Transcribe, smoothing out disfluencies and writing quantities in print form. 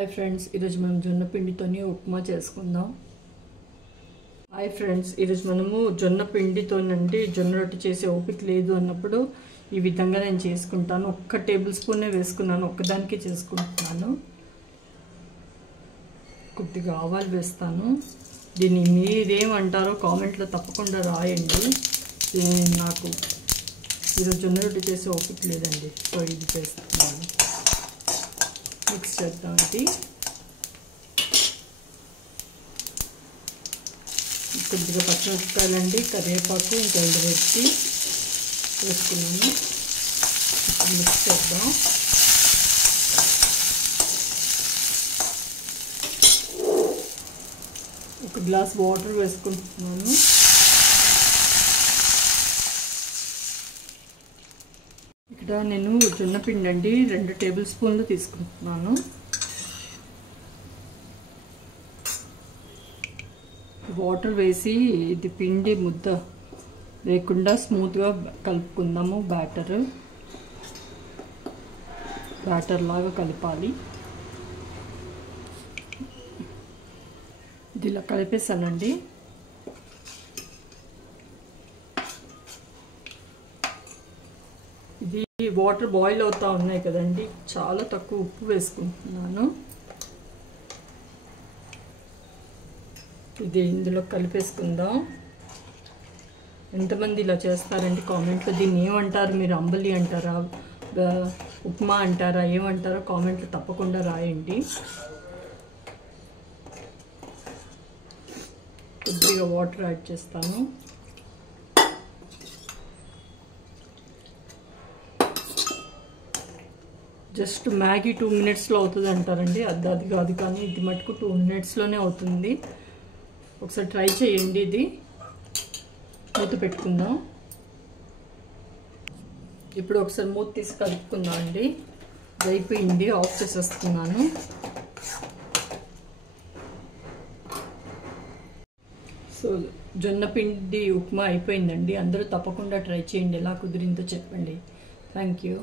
Hi friends, ఈరోజు మనం జొన్న పిండితోని ఉప్మా చేసుకుందాం. హాయ్ ఫ్రెండ్స్, ఈరోజు మనము జొన్న పిండితోనండి జొన్న రొట్టె చేసే ఓపిక లేదు అన్నప్పుడు ఈ విధంగా నేను చేసుకుంటాను. 1 టేబుల్ స్పూనే వేసుకున్నాను, ఒక్కదానికే చేసుకుంటున్నాను. కొద్దిగా ఆవాలు వేస్తాను. దీన్ని మీరేమంటారో కామెంట్లో తప్పకుండా రాయండి. నాకు ఈరోజు జొన్న రొట్టె చేసే ఓపిక లేదండి, సో ఇది చేస్తున్నాను. మిక్స్ చేద్దాం. ఇది కొద్దిగా పచ్చిమిరపకాయలండి, కరివేపాకు, ఇంకా ఎండుమిర్చి వేసుకున్నాను. మిక్స్ చేద్దాం. ఒక గ్లాస్ వాటర్ వేసుకుంటున్నాను. ఇక్కడ నేను జొన్న పిండి అండి 2 టేబుల్ స్పూన్లు తీసుకుంటున్నాను. వాటర్ వేసి ఇది పిండి ముద్ద లేకుండా స్మూత్గా కలుపుకుందాము. బ్యాటర్ లాగా కలపాలి. ఇది ఇలా కలిపేసానండి. ఇది వాటర్ బాయిల్ అవుతూ ఉన్నాయి కదండి, చాలా తక్కువ ఉప్పు వేసుకుంటున్నాను. ఇది ఇందులో కలిపేసుకుందాం. ఎంతమంది ఇలా చేస్తారండి కామెంట్లో? దీన్ని ఏమంటారు మీరు? అంబలి అంటారా, ఉప్మా అంటారా, ఏమంటారో కామెంట్లో తప్పకుండా రాయండి. కొద్దిగా వాటర్ యాడ్ చేస్తాను. జస్ట్ మ్యాగీ 2 మినిట్స్లో అవుతుంది అంటారండి, అది కాదు, కానీ ఇది మటుకు 2 మినిట్స్లోనే అవుతుంది. ఒకసారి ట్రై చేయండి. ఇది మూత పెట్టుకుందాం. ఇప్పుడు ఒకసారి మూత తీసి కలుపుకుందాం అండి. అయిపోయింది, ఆఫ్ చేసేస్తున్నాను. సో జొన్న పిండి ఉప్మా అయిపోయిందండి. అందరూ తప్పకుండా ట్రై చేయండి, ఎలా కుదిరిందో చెప్పండి. Thank you.